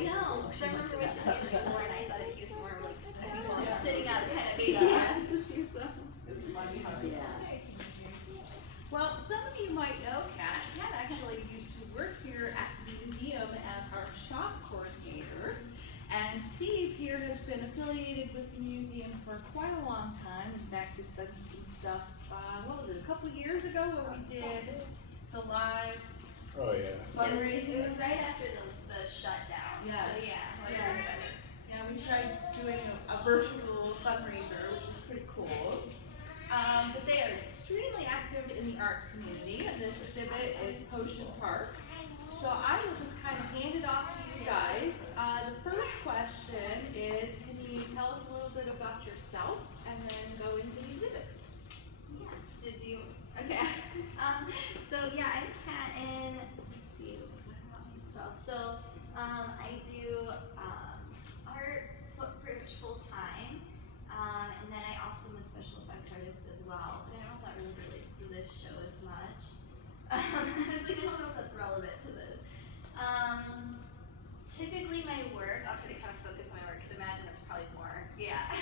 I know, because I remember wishing he was like more, and I thought he was more like sitting up kind of baby. Yeah. It's funny how it Yeah. Well, some of you might know Kat. Kat actually used to work here at the museum as our shop coordinator. And Steve here has been affiliated with the museum for quite a long time. In fact, he's done some stuff, what was it, a couple of years ago where we did the live fundraising. It was right after the shutdown. Yeah. So yeah. Yeah, we tried doing a virtual fundraiser, which was pretty cool. But they are extremely active in the arts community, and this exhibit is Potion Park. So I will just kind of hand it off to you guys. The first question is, can you tell us a little bit about yourself and then go into the exhibit? Yeah. Did you? Okay. So yeah, I'm Kat, and let's see what about myself. So I do art pretty much full time, and then I also am a special effects artist as well. But I don't know if that really relates to this show as much. I was like, I don't know if that's relevant to this. Typically my work, I'll try to kind of focus on my work because I imagine that's probably more. Yeah.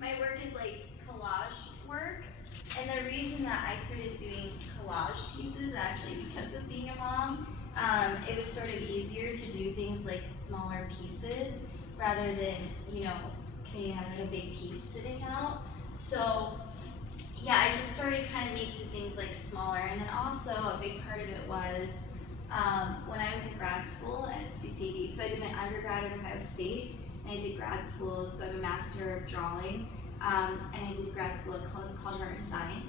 My work is like collage work, and the reason that I started doing collage pieces actually because of being a mom. It was sort of easier to do things like smaller pieces rather than, having like a big piece sitting out. So yeah, I just started kind of making things like smaller, and then also a big part of it was when I was in grad school at CCD. So I did my undergrad at Ohio State, and I did grad school, so I'm a master of drawing, and I did grad school at Columbus College of Art and Design.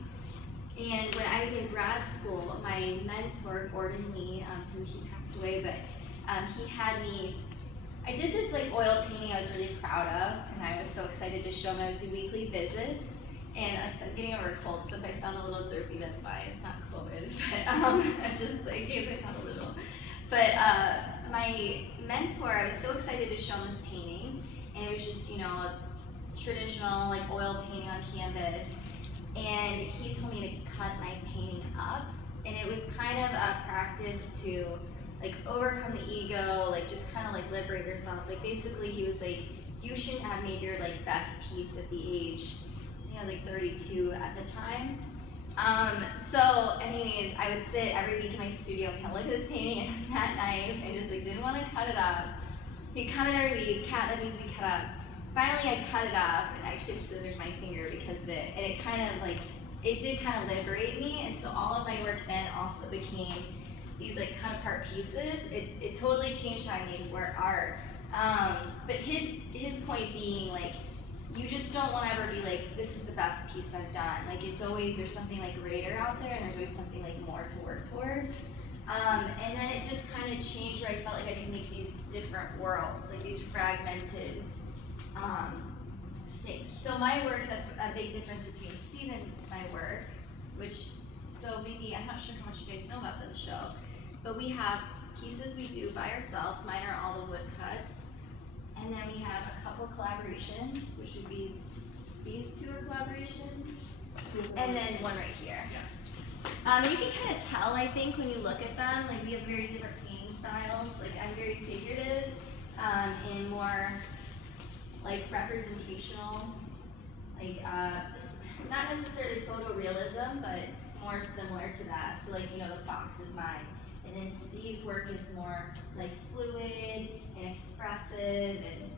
And when I was in grad school, my mentor, Gordon Lee, he passed away, but he had me, I did this like oil painting I was really proud of, and I was so excited to show him. I would do weekly visits, and like I said, I'm getting over a cold, so if I sound a little derpy, that's why. It's not COVID, but just like, in case I sound a little. But my mentor, I was so excited to show him this painting, and it was just, a traditional like oil painting on canvas, and he told me to cut my painting up, and it was kind of a practice to like overcome the ego, like just kind of like liberate yourself. Like basically he was like, you shouldn't have made your like best piece at the age, I was like 32 at the time. So anyways, I would sit every week in my studio and kind of look at this painting and that knife and just like didn't want to cut it up. He'd come in every week, Kat, that needs to be cut up. Finally I cut it up, and I actually scissored my finger because of it, and it kind of like, it did kind of liberate me, and so all of my work then also became these like cut apart pieces. It totally changed how I made art. But his point being like, you just don't want to ever be like, this is the best piece I've done. Like it's always, there's something like greater out there, and there's always something like more to work towards. And then it just kind of changed where I felt like I could make these different worlds, like these fragmented things. So my work, that's a big difference between Steve and my work, which, so maybe, I'm not sure how much you guys know about this show, but we have pieces we do by ourselves. Mine are all the wood cuts. And then we have a couple collaborations, which would be, these two are collaborations, and then one right here. You can kind of tell, I think, when you look at them, like we have very different painting styles. Like I'm very figurative, and more like representational, like not necessarily photorealism, but more similar to that. So like, the fox is mine. And then Steve's work is more like fluid and expressive, and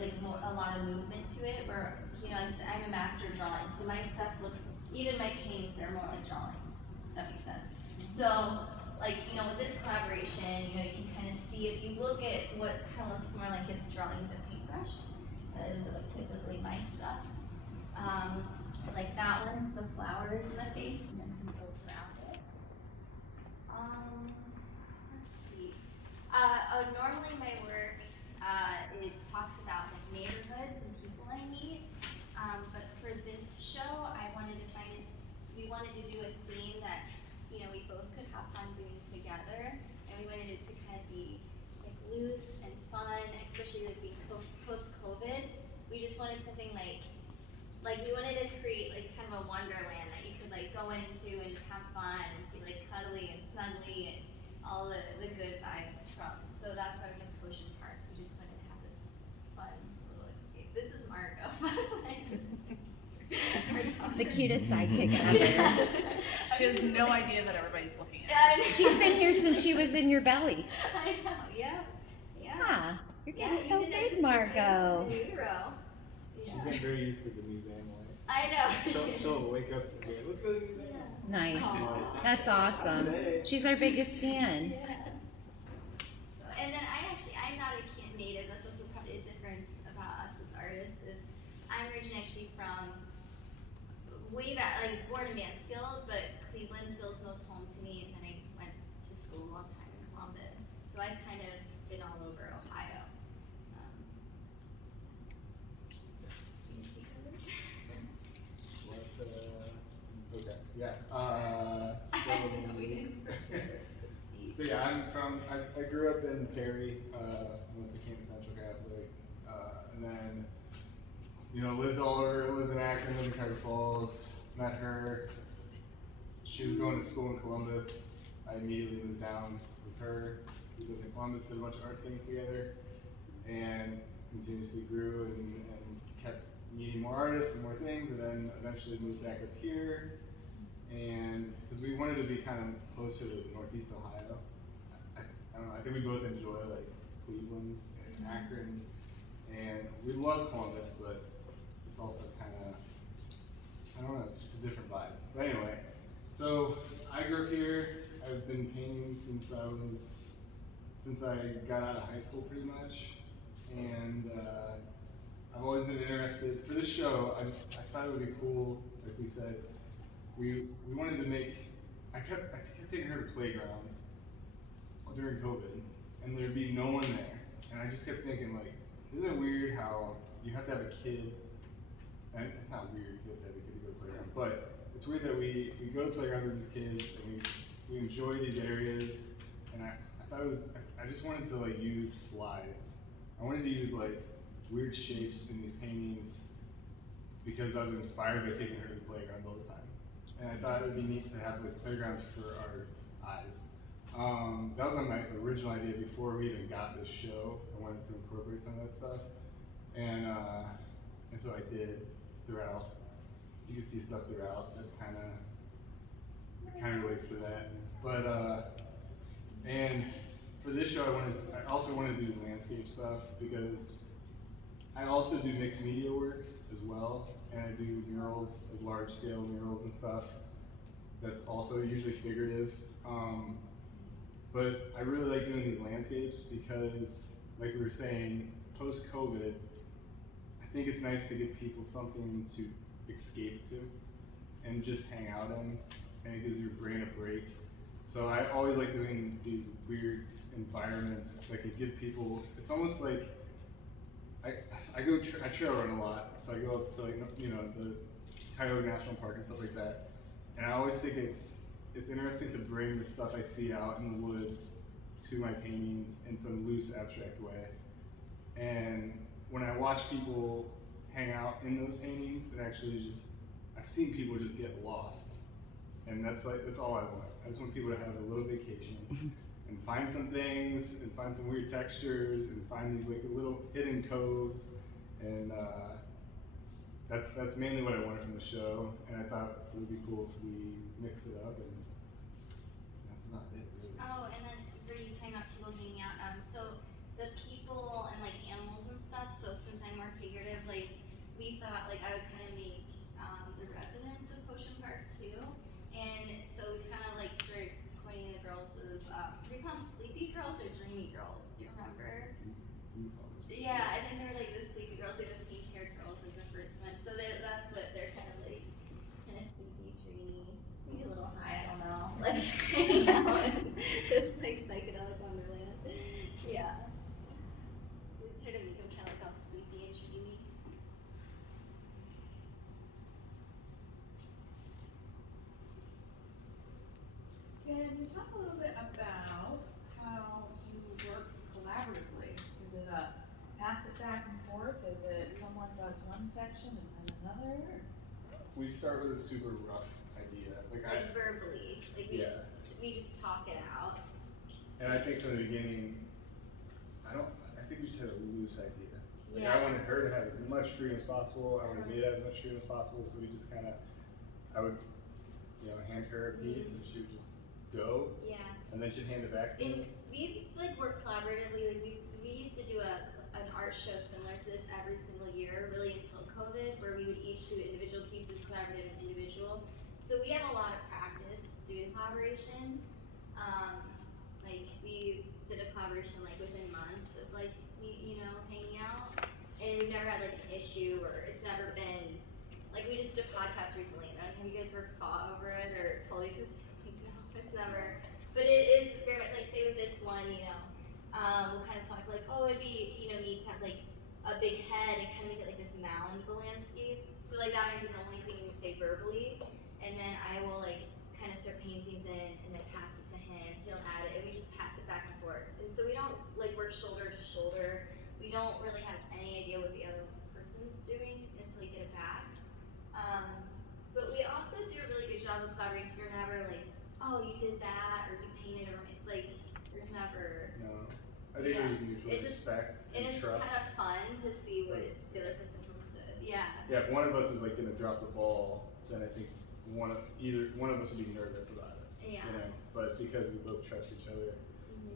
like a lot of movement to it. Where I'm a master of drawing, so my stuff looks, even my paintings, they're more like drawings. If that makes sense. So like with this collaboration, you can kind of see, if you look at what kind of looks more like it's drawing with a paintbrush. That is typically my stuff. Like that one's the flowers in the face, and then he builds around it. Let's see. Normally my work, it talks about like neighborhoods and people I meet. But for this show, we wanted to do a theme that, we both could have fun doing together. And we wanted it to kind of be like loose and fun, especially like being post-COVID. We just wanted something like we wanted to create like kind of a wonderland that you could like go into and just have fun and be like cuddly and snuggly and all the good vibes from. So that's why we The cutest sidekick ever. She has no idea that everybody's looking at her. Yeah, She's been here since she was in your belly. I know, yeah. Yeah, you're Yeah, getting so even big, just Margot. in utero. She's getting very used to the museum life. I know. She'll wake up and be like, let's go to the museum. Nice. Aw. That's awesome. Today. She's our biggest fan. Yeah. And then I'm not a Canton native. That's also probably a difference about us as artists. Is I'm originally actually from way back. Like, I was born in Mansfield, but Cleveland feels most home to me. And then I went to school a long time in Columbus, so I've kind of been all over Ohio. Can you speak over? Okay. Yeah. I know we didn't. So yeah, I grew up in Perry, went to Canton Central Catholic, and then, lived all over, lived in Akron, lived in Cuyahoga Falls, met her. She was going to school in Columbus. I immediately moved down with her. We lived in Columbus, did a bunch of art things together, and continuously grew and kept meeting more artists and more things, and then eventually moved back up here. And because we wanted to be kind of closer to Northeast Ohio, I don't know, I think we both enjoy like Cleveland and Akron, and we love Columbus, but it's also kind of, I don't know, it's just a different vibe. But anyway, so I grew up here. I've been painting since I got out of high school pretty much, and I've always been interested. For this show, I thought it would be cool, like we said, we wanted to make, I kept taking her to playgrounds during COVID, and there'd be no one there. And I just kept thinking, like, isn't it weird how you have to have a kid, and it's not weird, you have to have a kid to go to playground, but it's weird that we go to playgrounds with these kids, and we enjoy these areas, and I thought it was, I just wanted to like use slides. I wanted to use like weird shapes in these paintings because I was inspired by taking her to the playgrounds all the time. And I thought it would be neat to have like playgrounds for our eyes. That was my original idea before we even got this show. I wanted to incorporate some of that stuff, and so I did throughout. You can see stuff throughout. That's kind of relates to that. But and for this show, I also wanted to do landscape stuff because I also do mixed media work as well, and I do murals, like large scale murals and stuff. That's also usually figurative. But I really like doing these landscapes because, like we were saying, post-COVID, I think it's nice to give people something to escape to and just hang out in, and it gives your brain a break. So I always like doing these weird environments that could give people, it's almost like, I trail run a lot, so I go up to like, the Cuyahoga National Park and stuff like that, and I always think it's interesting to bring the stuff I see out in the woods to my paintings in some loose, abstract way. And when I watch people hang out in those paintings, it actually I've seen people just get lost. And that's all I want. I just want people to have a little vacation and find some things and find some weird textures and find these like little hidden coves. And that's mainly what I wanted from the show. And I thought it would be cool if we mixed it up, and that's about it, really. Oh, and then were you talking about people hanging out? So the people and like animals and stuff. So since I'm more figurative, like we thought like I would kind of make the residents of Potion Park too, and so we kind of like started coining the girls as we call them sleepy girls or dreamy girls. Do you remember? Yeah, I think they're like the sleepy girls, like the pink haired girls, like the first one. So that's what they're kind of like, kind of sleepy, dreamy, maybe a little high. I don't know. Like hanging out in this like psychedelic wonderland. Yeah. So we try to make them kind of like all sleepy and dreamy. Can you talk a little bit about how you work collaboratively? Is it a pass it back and forth? Is it someone does one section and then another? We start with a super rough idea. Like verbally, like we just talk it out. And I think from the beginning, I think we just had a loose idea. Like Yeah. I wanted her to have as much freedom as possible. I wanted me to have as much freedom as possible. So we just kind of I would, hand her a piece and she would just go, Yeah. and then she'd hand it back to me. And we like work collaboratively. Like we used to do an art show similar to this every single year, really until COVID, where we would each do individual pieces, collaborative and individual. So we have a lot of practice doing collaborations. Like we did a collaboration like within months of like hanging out, and we've never had like an issue, or it's never been like we just did a podcast recently. And have you guys ever fought over it or told each other? No, it's never. But it is very much like, say with this one, we'll kind of talk like, oh, it'd be, neat to have like a big head and kind of make it like this mound of a landscape. So like that might be the only thing we would say verbally, and then I will like kind of start painting things in and then pass it to him. He'll add it, and we just pass it back and forth. And so we don't like work shoulder to shoulder. We don't really have any idea what the other person's doing until you get it back. But we also do a really good job of collaborating because we're never like, oh, you did that, or you painted, or like, there's never. No. I think there's mutual respect and it's trust. kind of fun to see So what the other person comes with. Yeah. Yeah, if one of us was like gonna drop the ball, then I think either one of us would be nervous about it. Yeah. But because we both trust each other,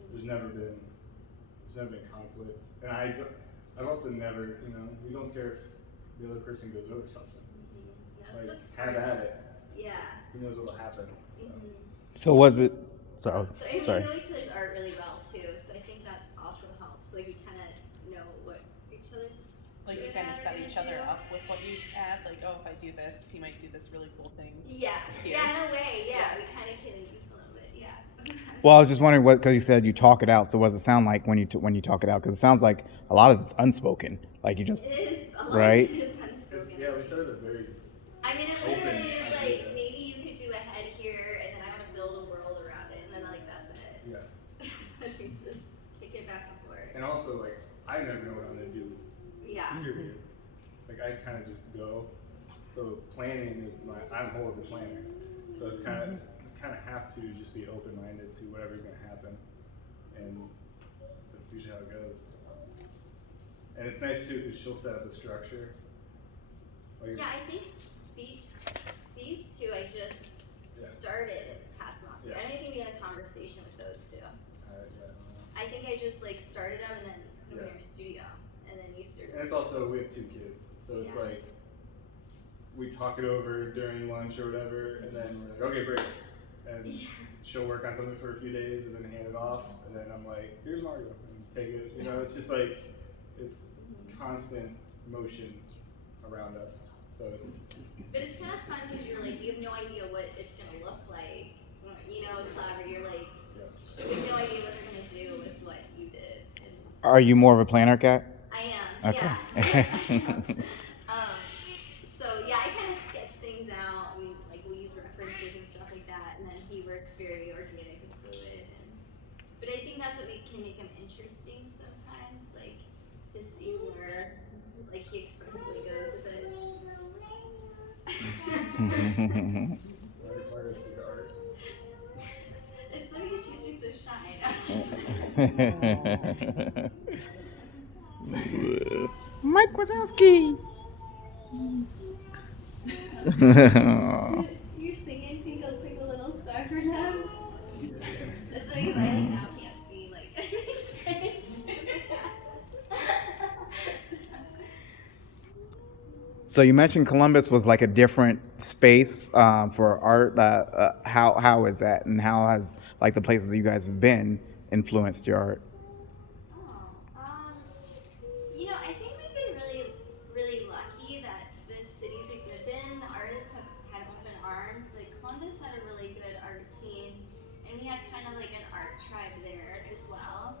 there's never been conflict. And I've also never, we don't care if the other person goes over something. No, Like, that's have at it. Yeah. Who knows what'll happen? So. So was it? So we Sorry. know each other's art really well too, so I think that also helps. Like we kind of know what each other's. Like you good kind of at or set gonna each other do. up with what you add. Like, oh, if I do this, he might do this really cool thing. Yeah. Here. Yeah, in a way. Yeah, we kind of can a little bit. Yeah. Well, I was just wondering because you said you talk it out. So what does it sound like when you talk it out? Because it sounds like a lot of it's unspoken. Like you just. It is a lot Right? of it is unspoken. Yeah, we started a very. I mean, it literally is Open. like maybe you could do a head here, and then I want to build a world around it, and then like that's it. Yeah. We just kick it back and forth. And also, like, I never know what I'm gonna do. Yeah. Period. Like, I kind of just go. So planning is I'm a horrible planner. So it's kind of have to just be open-minded to whatever's gonna happen, and that's usually how it goes. And it's nice too because she'll set up the structure. Like, Yeah, I think these two I just Yeah. started and passed them on to. Yeah. I don't think we had a conversation with those two. I don't know. I think I just like started them and then put them in Yeah. your studio, and then you started. And it's also, we have 2 kids, so it's Yeah. like, we talk it over during lunch or whatever, and then we're like, okay, break. And Yeah. she'll work on something for a few days and then hand it off, and then I'm like, here's Mario, and take it. It's just like, it's constant motion around us. So it's, But it's kind of fun because you're like, you have no idea what it's gonna look like. Collaborate. You're like, yeah. you have no idea what they're gonna do with what you did. And Are you more of a planner cat? I am. Okay. Yeah. So yeah, I kind of sketch things out. We'll use references and stuff like that, and then he works very organic and fluid. But I think that's what can make him interesting sometimes, like to see where he expressively goes with it. Mario's the art. It's funny because she's usually so shy. Mike Wazowski. You singing Twinkle Twinkle Little Star for them? That's funny because I now can't see his face. So you mentioned Columbus was like a different space for art. How is that, and how has like the places you guys have been influenced your art? I think we've been really, really lucky that the cities we've lived in, the artists have had open arms. Like Columbus had a really good art scene, and we had kind of like an art tribe there as well.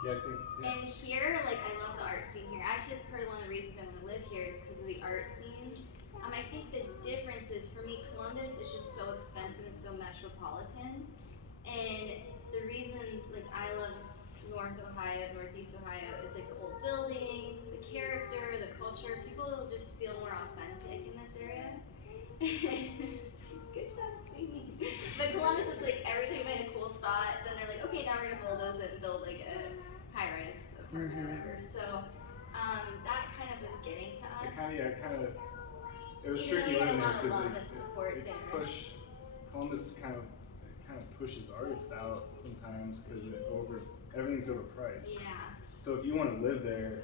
Yeah, I think. Yeah. And here, I love the art scene here. Actually, it's part of one of the reasons I want to live here is because of the art scene. I think the difference is, for me, Columbus is just so expensive and so metropolitan. And the reasons, I love North Ohio, Northeast Ohio, is the old buildings, the character, the culture. People just feel more authentic in this area. Good job singing. But Columbus, it's every time you find a cool spot, then they're like, okay, now we're gonna bulldoze it and build a high-rise apartment or whatever. So that kind of was getting to us. It kind of it was Even though tricky we had a living there lot of because love and support it there. Columbus kind of pushes artists out sometimes because everything's overpriced. Yeah. So if you want to live there,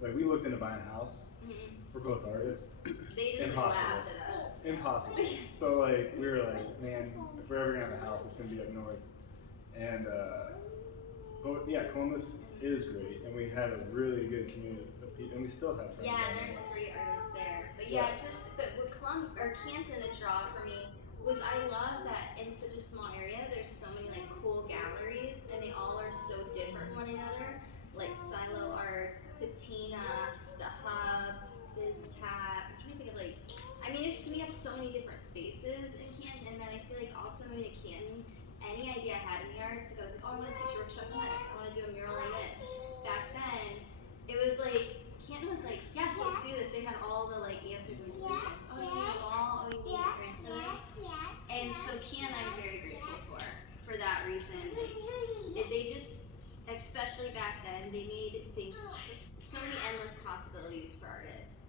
like we looked into buying a house. Mm-hmm. We're both artists. They just like, Impossible. laughed at us. Impossible. So like we were like, man, if we're ever gonna have a house, it's gonna be up north. And but yeah, Columbus is great, and we had a really good community of people, and we still have friends. Yeah, out and there's there. 3 artists there. But yeah, but with Canton, the draw for me was I love that in such a small area, there's so many like cool galleries, and they all are so different from one another. Like Silo Arts, Patina, the Hub, BizTap. I'm trying to think of like, I mean, we have so many different spaces in Canton, and then I feel like also moving to Canton, any idea I had in the arts, like I was like, oh, I want to teach a workshop in this, I want to do a mural in this. Back then, it was like, Canton was like, yes, let's do this. They had all the like answers and solutions. Oh, you need a wall, oh, you need a grant for this. And so Canton, I'm very grateful for that reason. They just, especially back then, they made things, so many endless possibilities for artists.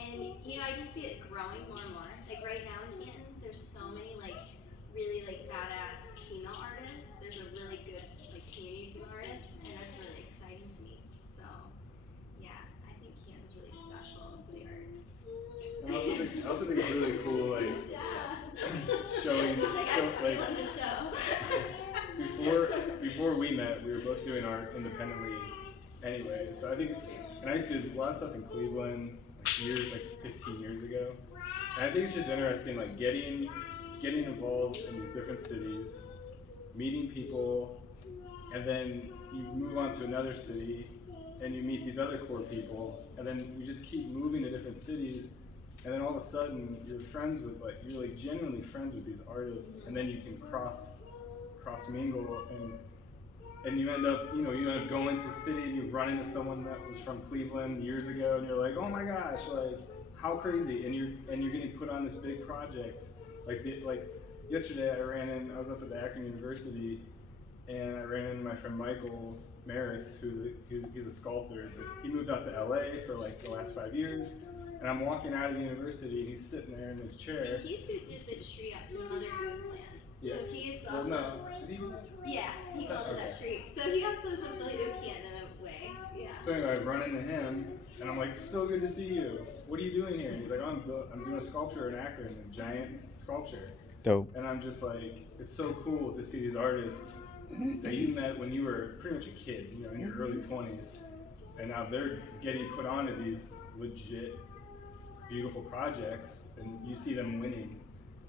And you know, I just see it growing more and more. Like right now in Canton, there's so many like really like badass female artists. There's a really good like community of female artists, and that's really exciting to me. So yeah, I think Canton's really special for the arts. And I also think it's really cool, like showing. Just like I'm stealing the show. Before we met, we were both doing art independently anyway. So I think and I used to do a lot of stuff in Cleveland like 15 years ago. And I think it's just interesting, like getting involved in these different cities, meeting people, and then you move on to another city and you meet these other core people, and then you just keep moving to different cities, and then all of a sudden you're genuinely friends with these artists, and then you can cross mingle, and you end up going to a city and you run into someone that was from Cleveland years ago, and you're like, oh my gosh, like how crazy, and you're getting put on this big project. Like yesterday I was up at the Akron University, and I ran into my friend Michael Maris, he's a sculptor, but he moved out to LA for like the last 5 years. And I'm walking out of the university, and he's sitting there in his chair. And he's who did the tree at some Mother Goose Land. Yeah. So he's also yeah, he molded that tree. So he also is affiliated with Canton in a way. Yeah. So anyway, I run into him, and I'm like, so good to see you. What are you doing here? And he's like, oh, I'm doing a sculpture in Akron, a giant sculpture. Dope. And I'm just like, it's so cool to see these artists that you met when you were pretty much a kid, in your early 20s, and now they're getting put onto these legit, beautiful projects, and you see them winning,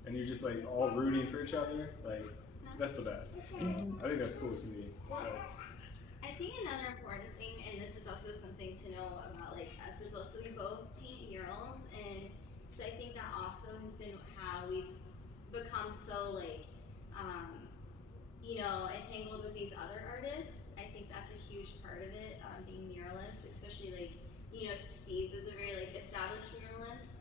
and you're just like all rooting for each other. Like, that's the best. I think that's cool as can be. I think another important thing, and this is also something to know about like us as well. So we both paint murals, and so I think that also has been how we've become so like, entangled with these other artists. I think that's a huge part of it, being muralists, especially like, Steve was a very like established muralist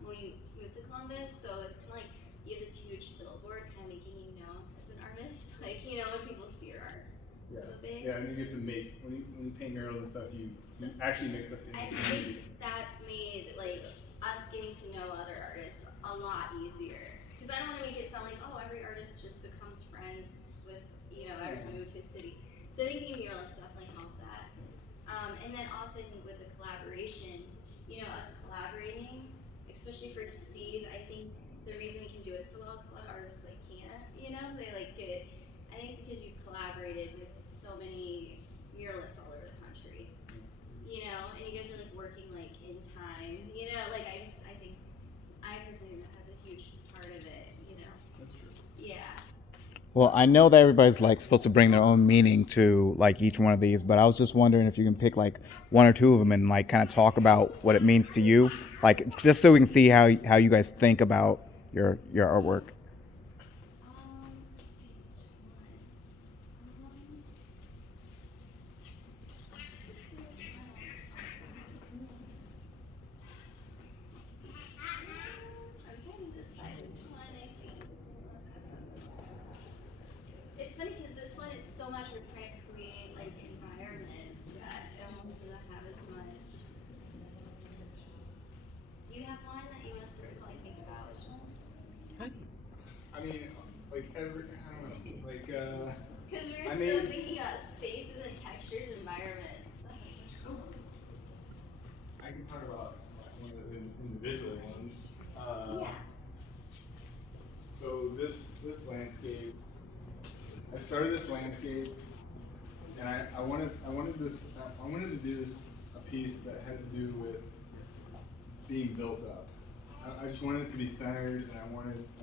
when we moved to Columbus, so it's kind of like you have this huge billboard kind of making you known as an artist, like when people see your art. Yeah. So big. Yeah, and you get to make when you paint murals and stuff, you actually make stuff in I the community. think that's made like us getting to know other artists a lot easier. Because I don't want to make it sound like, oh, every artist just becomes friends with every time we move to a city. So I think being muralists definitely helped that. And then also I think with the collaboration, us collaborating, especially for Steve, I think the reason we can do it so well because a lot of artists like can't, they like get it. I think it's because you collaborated with so many muralists all over the country, and you guys are like working like in time, like I think I personally think that has a huge part of it, That's true. Yeah. Well, I know that everybody's like supposed to bring their own meaning to like each one of these, but I was just wondering if you can pick like one or two of them and like kind of talk about what it means to you, like just so we can see how you guys think about your artwork. I'm trying to decide which one I think. It's funny because this one, it's so much we're trying to create like environments that it almost doesn't have as much. Because we were I so made- thinking about spaces and textures, environments. I can talk about one of the individual ones. Yeah. So this landscape, I started this landscape, and I wanted to do this a piece that had to do with being built up. I just wanted it to be centered, and I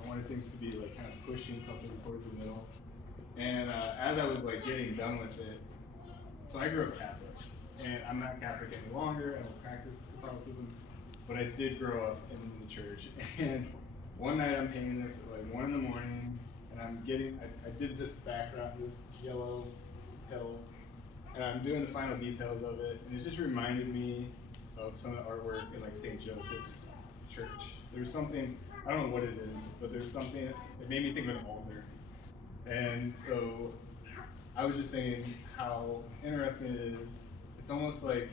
wanted things to be like kind of pushing something towards the middle. And as I was like getting done with it, so I grew up Catholic, and I'm not Catholic any longer. I don't practice Catholicism, but I did grow up in the church. And one night I'm painting this at like 1 in the morning, and I did this background, this yellow hill, and I'm doing the final details of it, and it just reminded me of some of the artwork in like St. Joseph's Church. There's something, I don't know what it is, but there's something, it made me think of an altar. And so I was just thinking how interesting it is. It's almost like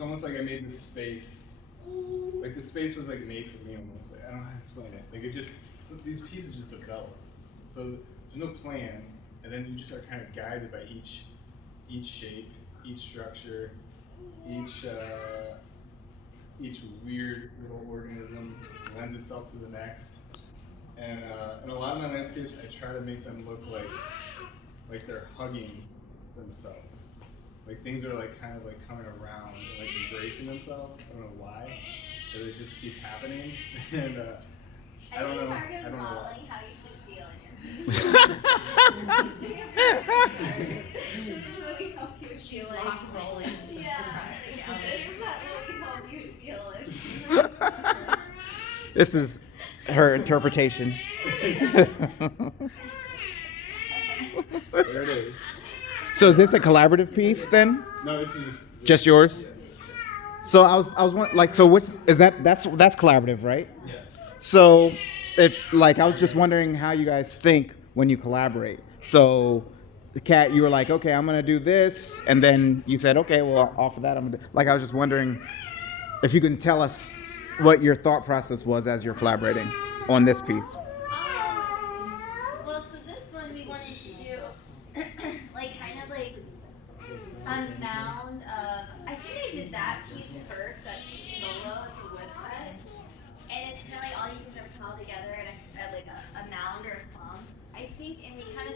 I made this space. Like the space was like made for me almost. Like, I don't know how to explain it. Like these pieces just develop. So there's no plan, and then you just are kind of guided by each shape, each structure, each weird little organism lends itself to the next. And in a lot of my landscapes, I try to make them look like they're hugging themselves. Like things are like kind of like coming around and like embracing themselves. I don't know why, but it just keeps happening. And I don't know. Margo's I don't know why. modeling how you should feel in your This is what we hope you would She's feel like. rock rolling Yeah. across the gallery. This is what we hope you'd feel if This is her interpretation. There it is. So is this a collaborative piece then? No, this is Just yours? So I was wondering, like, so which is that's collaborative, right? Yes. So it's like I was just wondering how you guys think when you collaborate. So the cat, you were like, okay, I'm gonna do this, and then you said, okay, well, off of that, I'm gonna do, like I was just wondering if you can tell us what your thought process was as you're collaborating on this piece. Well, so this one we wanted to do like kind of like a mound of, I think I did that piece first, that piece solo, it's a woodcut. And it's kind of like all these things are piled together and like a mound or a clump. I think, and we kind of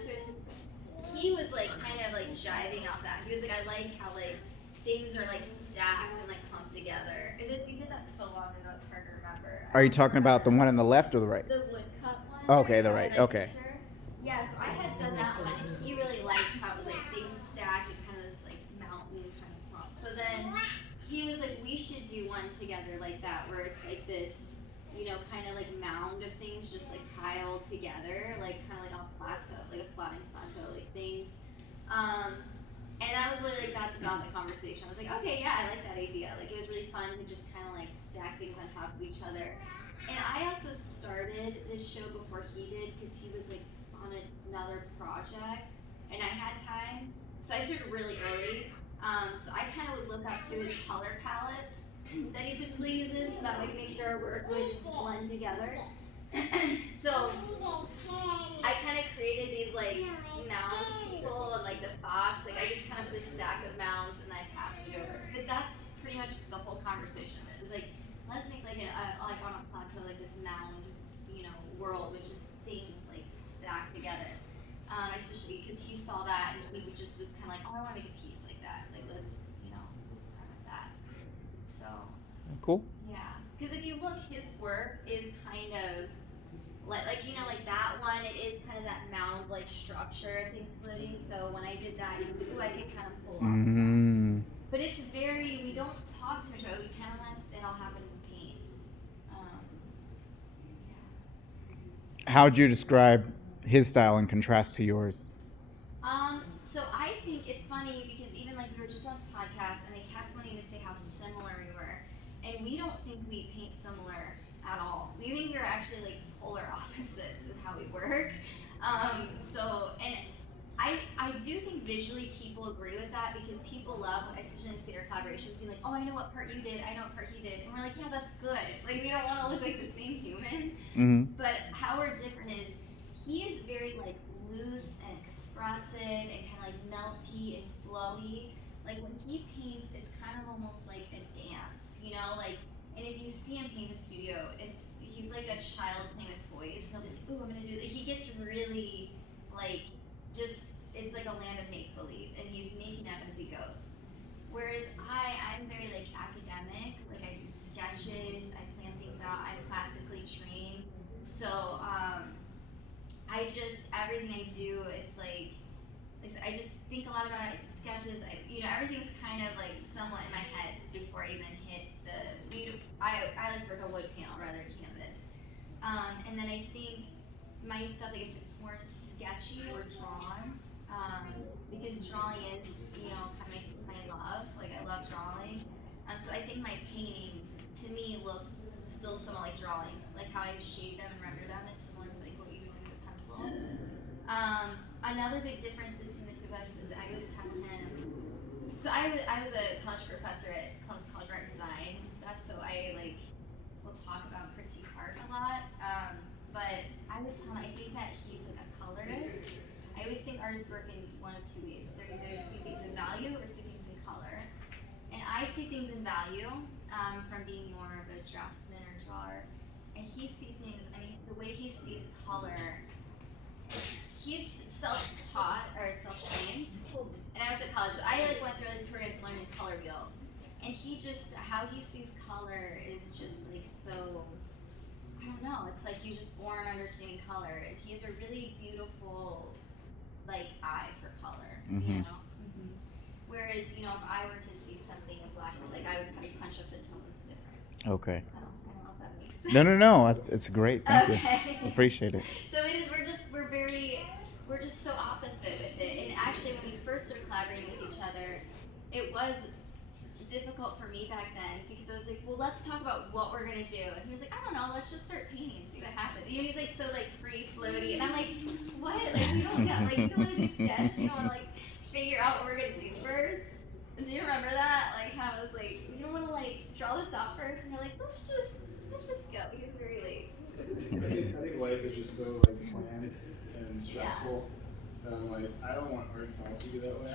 he was like kind of like jiving off that. He was like, I like how like things are like stacked and like clumped together. And then we did that so long ago, it's hard to remember. Are you talking about the one on the left or the right? The woodcut one. Okay, the right, that okay. picture. Yeah, so I had done that one, and he really liked how it was like things stacked and kind of this like mountain kind of clump. So then he was like, we should do one together like that, where it's like this, you know, kind of like mound of things just like piled together, like kind of like on a plateau, like a flattened plateau, like things. And I was literally like, that's about the conversation. I was like, okay, yeah, I like that idea. Like it was really fun to just kind of like stack things on top of each other. And I also started this show before he did because he was like on another project and I had time. So I started really early. So I kind of would look up to his color palettes that he typically uses so that we could make sure our work would blend together. So I kind of created these like mound people and like the fox. Like I just kind of put a stack of mounds and I passed it over. But that's pretty much the whole conversation of it. It's like, let's make like like on a plateau like this mound, you know, world with just things like stacked together. Especially because he saw that and he just was kind of like, oh, I want to make a piece like that. Like let's, you know, run with that. So Cool. yeah, because if you look, his work is kind of like you know, like that one. It is kind of that mound-like structure of things floating. So when I did that, he was like, "Ooh, I could kind of pull off." Mm. But it's very, we don't talk too much about it. We kind of let it all happen as we paint. Yeah. How'd you describe his style in contrast to yours? So I think it's funny because even like we were just on this podcast and they kept wanting to say how similar we were. And we don't think we paint similar at all. We think we're actually like polar opposites with how we work. And I do think visually people agree with that because people love, especially in theater collaborations, being like, oh, I know what part you did, I know what part he did. And we're like, yeah, that's good. Like, we don't want to look like the same human. Mm-hmm. But how we're different is he is very like loose expressive and kind of like melty and flowy. Like when he paints, it's kind of almost like a dance, you know, like. And if you see him paint in the studio, he's like a child playing with toys. He'll be like, "Ooh, I'm gonna do that." He gets really like it's like a land of make believe, and he's making up as he goes. Whereas I'm very like academic. Like I do sketches, I plan things out. I'm classically trained, so everything I do, it's like I just think a lot about it. I do sketches. Everything's kind of like somewhat in my head before I even hit I like to work on wood panel rather than canvas. And then I think my stuff, like I said, it's more sketchy or drawn. Because drawing is, kind of my love. Like I love drawing. So I think my paintings, to me, look still somewhat like drawings. Like how I shade them and render them is similar to like what you would do with a pencil. Another big difference between the two of us is I was telling him. So I was a college professor at Columbus College of Art and Design and stuff. So I will talk about critique art a lot. But I was telling him I think that he's like a colorist. I always think artists work in one of two ways. They're either see things in value or see things in color. And I see things in value from being more of a draftsman or drawer. And he sees things, the way he sees color, he's self-taught or self-trained. And I went to college, so I went through these programs learning these color wheels. And how he sees color is just so, I don't know, it's like he's just born understanding color. He has a really beautiful eye for color, Mm-hmm. Whereas, if I were to see something in black and white, I would probably punch up the tones different. Okay. So, I don't know if that makes sense. No. It's great. Thank Okay. you. Appreciate it. So we're just so opposite with it. And actually, when we first started collaborating with each other, it was difficult for me back then because I was like, well, let's talk about what we're gonna do. And he was like, I don't know, let's just start painting and see what happens. He's so free floaty, and I'm like, what? You don't want to do sketch. You don't want to figure out what we're gonna do first. And do you remember that? How I was like, you don't want to draw this out first, and you're like, let's just go. He was very late. I think life is just so planned and stressful. That I'm I don't want art to also be that way.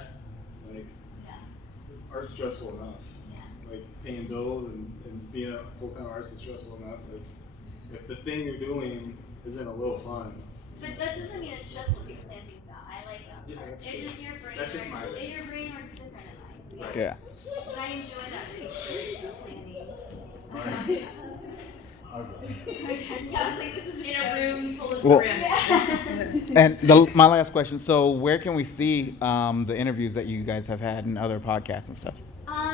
Art's stressful enough. Yeah. Paying bills and being a full-time artist is stressful enough. If the thing you're doing isn't a little fun. But that doesn't mean it's stressful if you plan things out. I like that. Yeah, that's it's true. just your brain. That's just my way. Your brain works different than mine. Yeah. But I enjoy that research planning. Okay. I was like, this is in a room full of Well- ceramics. And my last question. So, where can we see the interviews that you guys have had and other podcasts and stuff?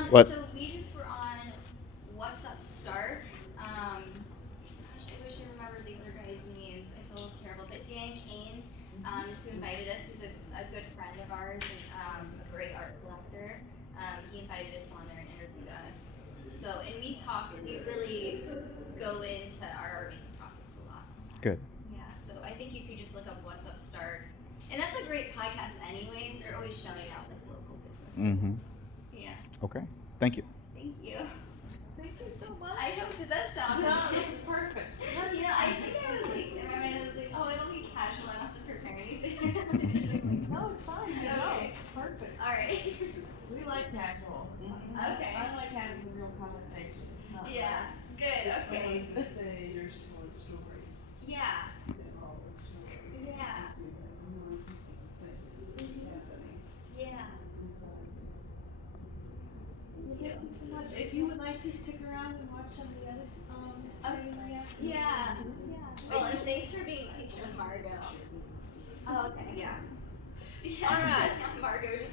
What? So we just were on What's Up Stark. Gosh, I wish I remembered the other guys' names. I feel a little terrible. But Dan Kane is who invited us, who's a good friend of ours and a great art collector. He invited us on there and interviewed us. So, and we really go into our art making process a lot. Good. Yeah, so I think if you just look up What's Up Stark, and that's a great podcast anyways, they're always showing out local businesses. Mm-hmm. Yeah, Okay. Thank you. thank you. Thank you so much. I hope it does sound No, good. this is perfect. I think I was in my mind I was like, oh, it'll be casual, I don't have to prepare anything. No, it's fine. Okay. Perfect. Alright. We like casual. Okay. I like having a real conversation. It's not Yeah, good, like okay. to say there's one story. Yeah, Oh, it's not yeah, yeah. Thank you so much. If you would like to stick around and watch some of the other Yeah, well, and thanks for being patient with Margot. Oh, okay. Yeah. Yes, All right. Margot just